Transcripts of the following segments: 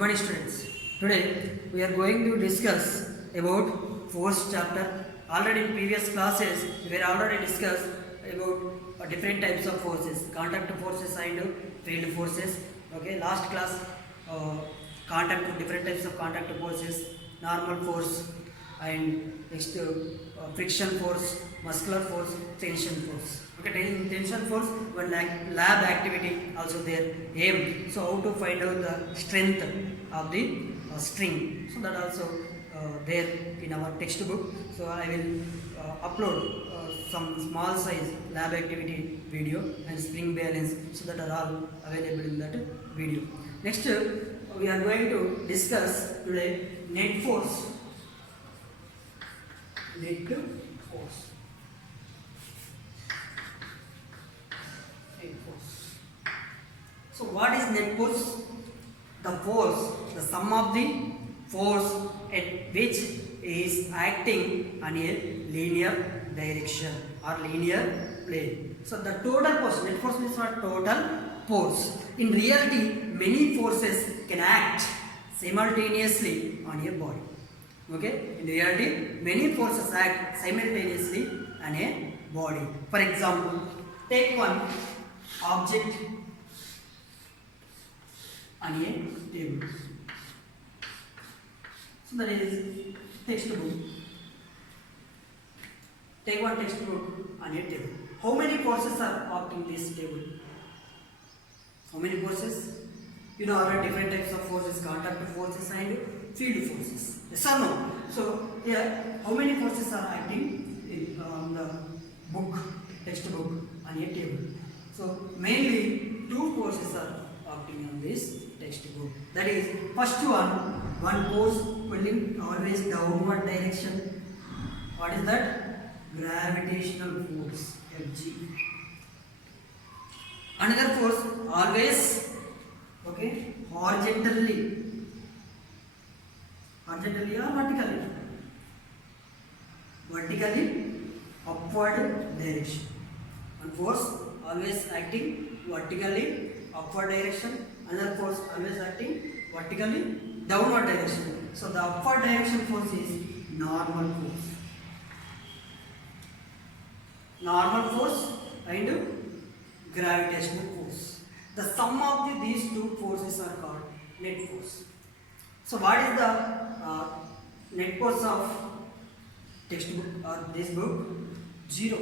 morning students. Today we are going to discuss about force chapter. Already in previous classes we were already discussed about different types of forces, contact forces and field forces. Okay, last class contact different types of contact forces, normal force and next friction force, muscular force, tension force. Okay, tension force one lab activity also there aim. So how to find out the strength of the string. So that also there in our textbook. So I will upload some small size lab activity video and spring balance, so that are all available in that video. Next we are going to discuss today net force. Net force. Net force. So what is net force? The force, the sum of the force at which is acting on a linear direction or linear plane. So the total force, net force means what? Total force. In reality, many forces can act simultaneously on a body. Okay, in reality, many forces act simultaneously on a body. For example, take one object on a table. So that is textbook. Take one textbook on a table. How many forces are acting this table? How many forces? You know, there are different types of forces, contact forces and field forces. Yes or no? So here, how many forces are acting in the book, textbook on a table? So mainly two forces are acting on this textbook. That is, first one force pulling always downward direction. What is that? Gravitational force, Fg. Another force always, okay, horizontally or vertically? Vertically upward direction. One force always acting vertically upward direction, another force always acting vertically downward direction. So the upward direction force is normal force. Normal force and gravitational force. The sum of these two forces are called net force. So what is the net force of textbook or this book? 0.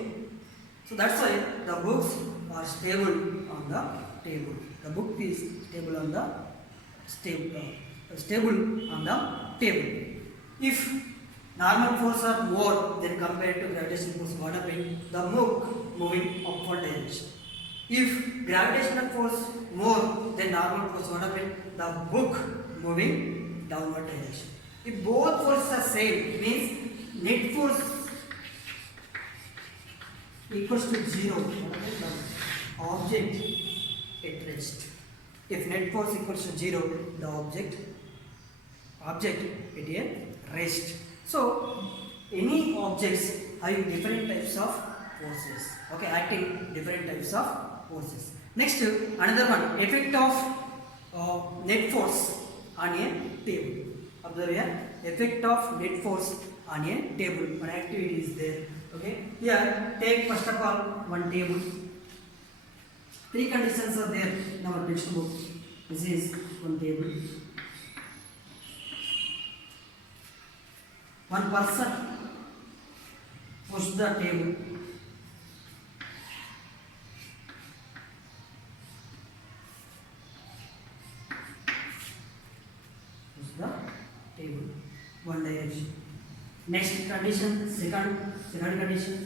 So that's why the books are stable on the table. The book is stable on the stable on the table. If normal force are more than compared to gravitational force, what happens? The book moving upward direction. If gravitational force more than normal force, what happens? The book moving downward direction. If both forces are same, means net force equals to 0. The object at rest. If net force equals to 0, the object at a rest. So any objects having different types of forces. Okay, acting different types of forces. Next, another one, effect of net force on a table. Observe here, effect of net force on a table. One activity is there. Okay, here take first of all one table. Three conditions are there in our textbook. This is one table. One person push the table. Push the table. One direction. Next condition, second condition.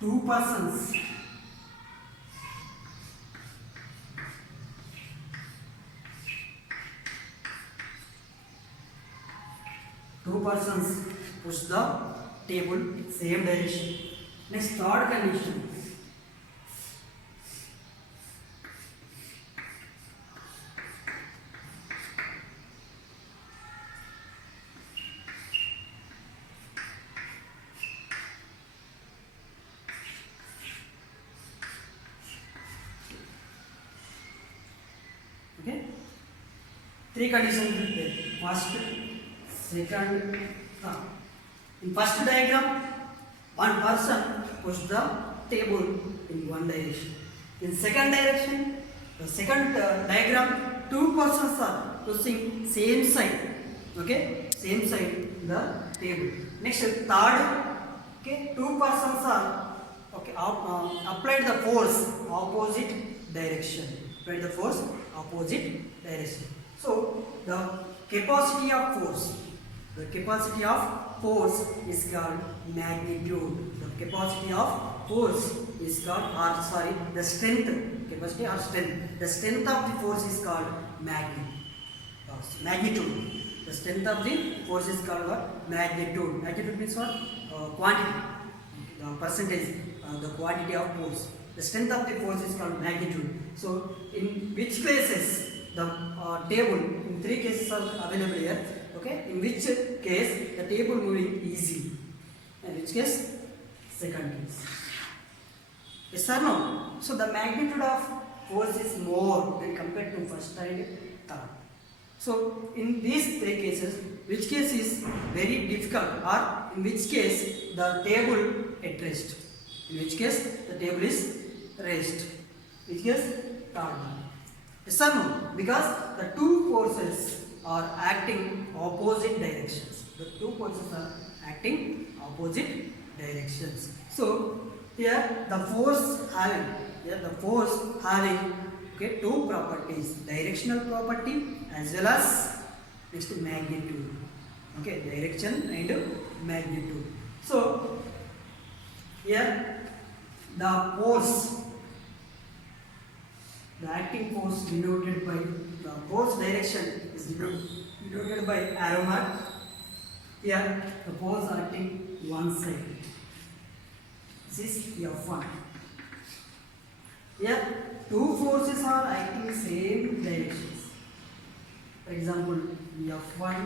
Two persons push the table same direction. Next, third condition. three conditions will be there. First, second, third. In first diagram, one person push the table in one direction. In second direction, the second diagram, two persons are pushing same side. Okay, same side the table. Next, third, okay, two persons are okay applied the force opposite direction. Applied the force opposite direction. So the capacity of force. The capacity of force is called magnitude. The capacity of force is called, or sorry, the strength. Capacity or strength. The strength of the force is called magnitude. The strength of the force is called what? Magnitude. Magnitude means what? Quantity. The percentage, the quantity of force. The strength of the force is called magnitude. So, in which cases the table, in three cases are available here. Okay, in which case the table moving easily, in which case second case. Yes or no? So the magnitude of force is more than compared to first and third. So in these three cases, which case is very difficult, or in which case the table at rest? In which case the table is rest? Which case third one. Yes or no? Because the two forces are acting opposite directions. The two forces are acting opposite directions. So here the force having okay, two properties, directional property as well as next magnitude. Okay, direction and magnitude. So here the force, the acting force denoted by the force direction is denoted by arrow mark. Here the force acting one side. This is F1. Here two forces are acting same directions. For example, F1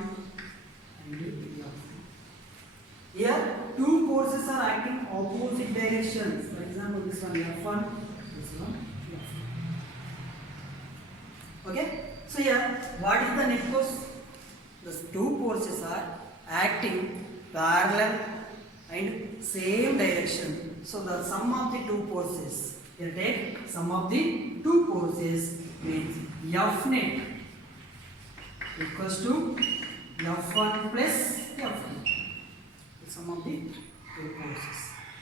and F2. Here two forces are acting opposite directions. For example, this one F1, this one F2. Okay? So here, what is the net force? The two forces are acting parallel and same direction. So the sum of the two forces, here take sum of the two forces means F net equals to F1 plus F2. The sum of the two forces.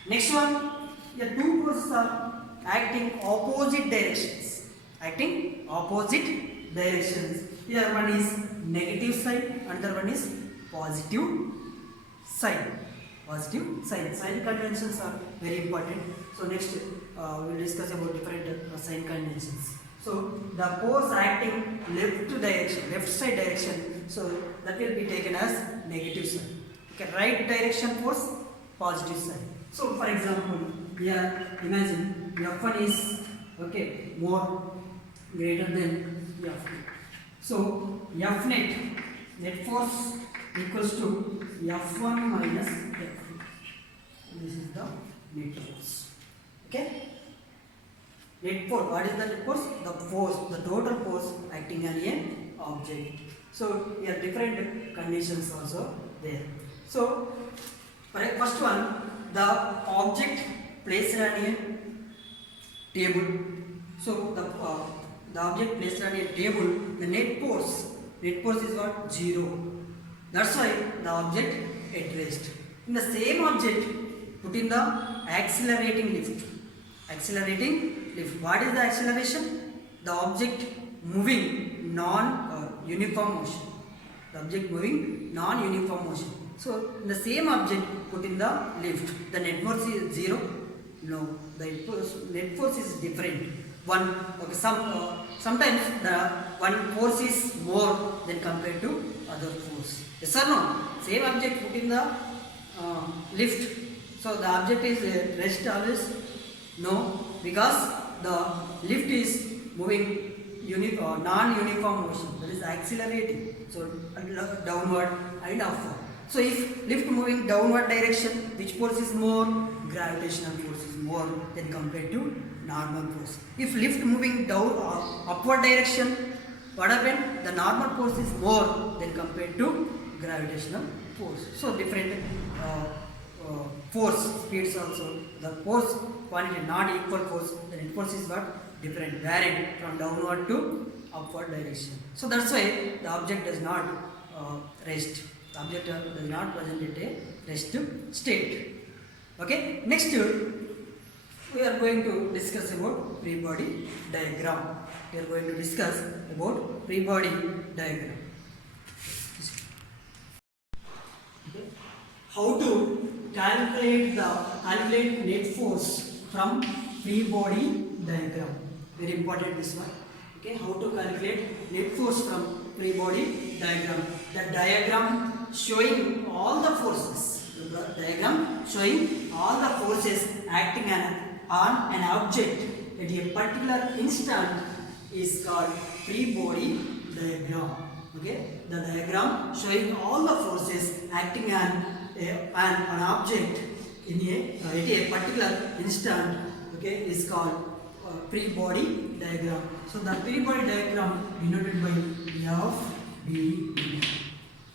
Next one, here two forces are acting opposite directions. Acting opposite directions. Here one is negative side, another one is positive side. Positive side. Sign conventions are very important. So next we will discuss about different sign conventions. So the force acting left direction, left side direction. So that will be taken as negative side. Okay, right direction force, positive side. So for example, here imagine F1 is okay more greater than F2. So F net force equals to F1 minus F2. This is the net force. Okay? Net force. What is the net force? The force, the total force acting on an object. So here different conditions also there. So first one, the object placed on a table. So the object placed on a table, the net force is what? 0. That's why the object at rest. In the same object, put in the accelerating lift. Accelerating lift. What is the acceleration? The object moving non-uniform motion. The object moving non-uniform motion. So in the same object, put in the lift. The net force is 0. No, the net force is different. Sometimes the one force is more than compared to other force. Yes or no? Same object put in the lift. So the object is rest always? No, because the lift is moving non-uniform motion. That is accelerating. So downward and upward. So if lift moving downward direction, which force is more? Gravitational force is more than compared to normal force. If lift moving down upward direction, what happened? The normal force is more than compared to gravitational force. So different force speeds also. The force quantity not equal force. The net force is what? Different, varied from downward to upward direction. So that's why the object does not rest. The object does not present at a rest state. Okay. Next, we are going to discuss about free body diagram. We are going to discuss about free body diagram. Okay. How to calculate net force from free body diagram. Very important this one. Okay, how to calculate net force from free body diagram. The diagram showing all the forces. The diagram showing all the forces acting on an object at a particular instant is called free body diagram. Okay, the diagram showing all the forces acting on an object in at a particular instant, okay, is called free body diagram. So the free body diagram denoted by FBD.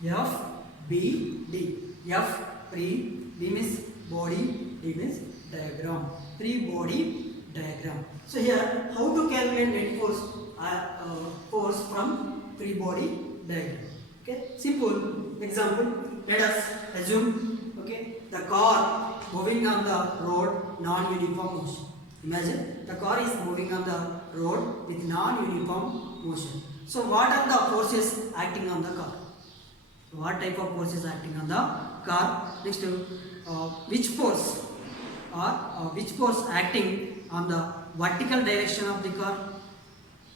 FBD. F free, B means body, D means diagram. Free body diagram. So here, how to calculate net force from free body diagram? Okay, simple example. Let us assume, okay, the car moving on the road non-uniform motion. Imagine the car is moving on the road with non-uniform motion. So what are the forces acting on the car? What type of forces acting on the car? Next, which force acting on the vertical direction of the car?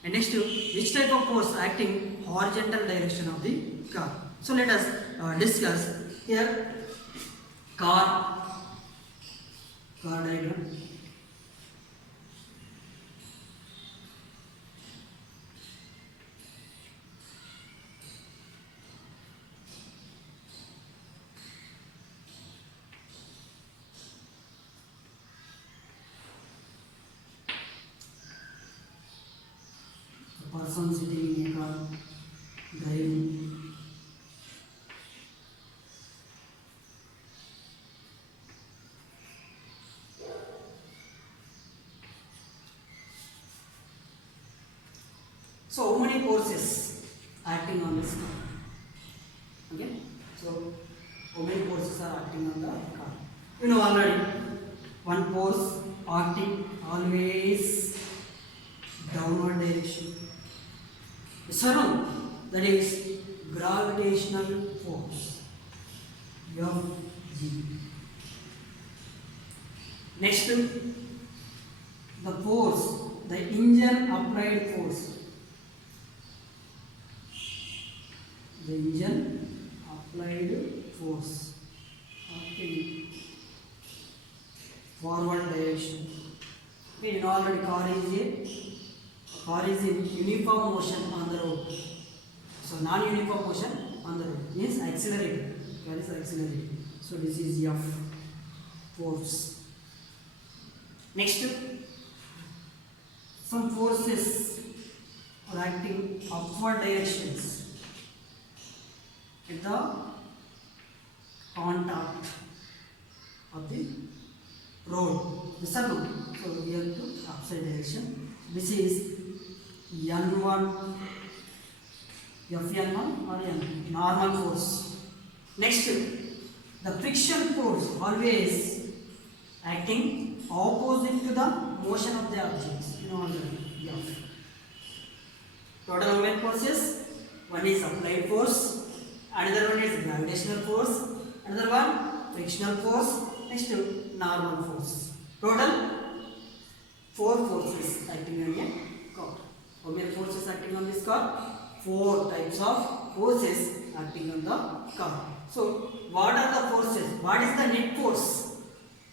And next, which type of force acting horizontal direction of the car? So let us discuss here car diagram. Person sitting in a car driving. So how many forces acting on this car? Okay. So how many forces are acting on the car? You know already. One force acting always downward direction. The second, that is gravitational force, Fg. Next, the force, the engine applied force. The engine applied force acting forward direction. We know already car is in uniform motion on the road. So non-uniform motion on the road means accelerated. Car is accelerated. So this is F force. Next, some forces are acting upward directions at the contact of the road. The sun. So we have to upside direction. This is N1, Fn1 or N normal force. Next, the friction force always acting opposite to the motion of the objects. You know already. F. Total moment forces. One is applied force, another one is gravitational force, another one frictional force. Next, normal force. Total 4 forces acting on a car. How many forces acting on this car? 4 types of forces acting on the car. So, what are the forces? What is the net force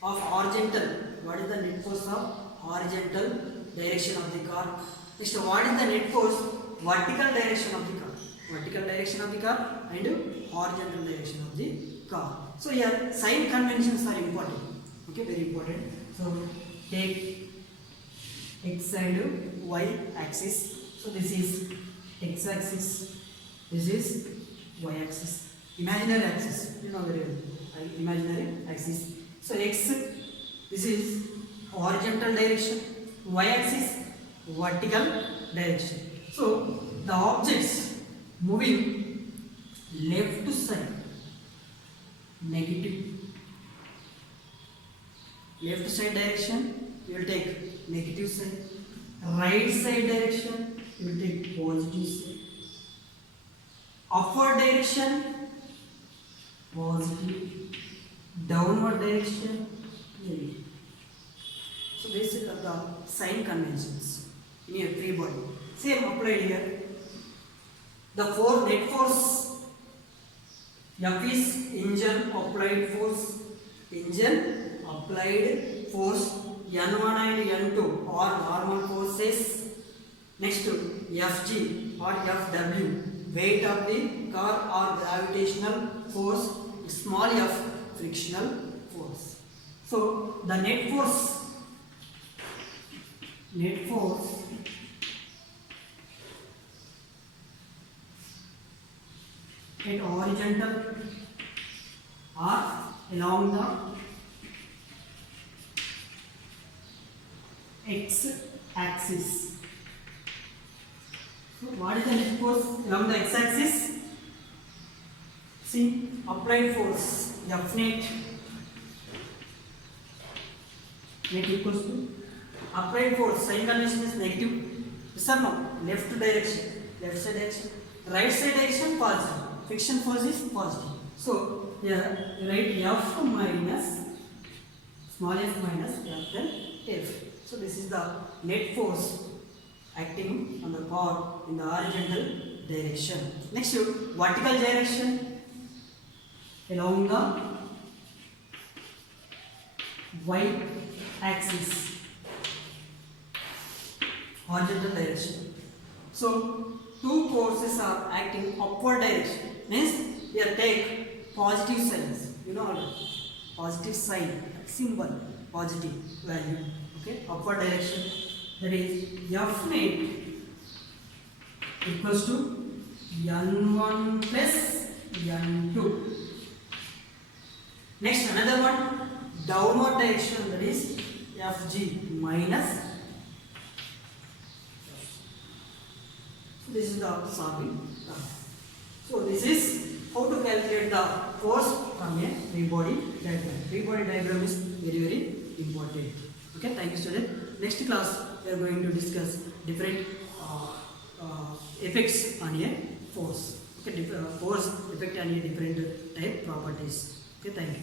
of horizontal? What is the net force of horizontal direction of the car? Next, what is the net force vertical direction of the car? Vertical direction of the car and horizontal direction of the car. So, here sign conventions are important. Okay, very important. So, take x and y axis. So this is x axis, this is y axis, imaginary axis, you know very well, imaginary axis. So x, this is horizontal direction, y axis vertical direction. So the objects moving left side negative, left side direction you will take negative side, right side direction you will take positive side, upward direction positive, downward direction negative. So these are the sign conventions in a free body. Same applied here. The net force F is engine applied force. Engine applied force N1 and N2 are normal forces. Next to Fg or Fw, weight of the car or gravitational force. Small f, frictional force. So the net force at horizontal or along the x axis. So what is the net force along the x axis? See, applied force F net equals to applied force, sign convention is negative. Yes or no? Left direction, left side direction, right side direction positive, friction force is positive. So here write F minus small f minus capital F. So this is the net force acting on the car in the horizontal direction. Next, vertical direction along the y axis, horizontal direction. So two forces are acting upward direction, means here take positive signs, you know already, positive sign, symbol, positive value, okay, upward direction, that is F net equals to N1 plus N2. Next, another one, downward direction, that is Fg minus. So this is the solving. So this is how to calculate the force from a free body diagram. Free body diagram is very, very important. Okay, thank you student. Next class we are going to discuss different effects on a force. Okay, force effect on a different type properties. Okay, thank you.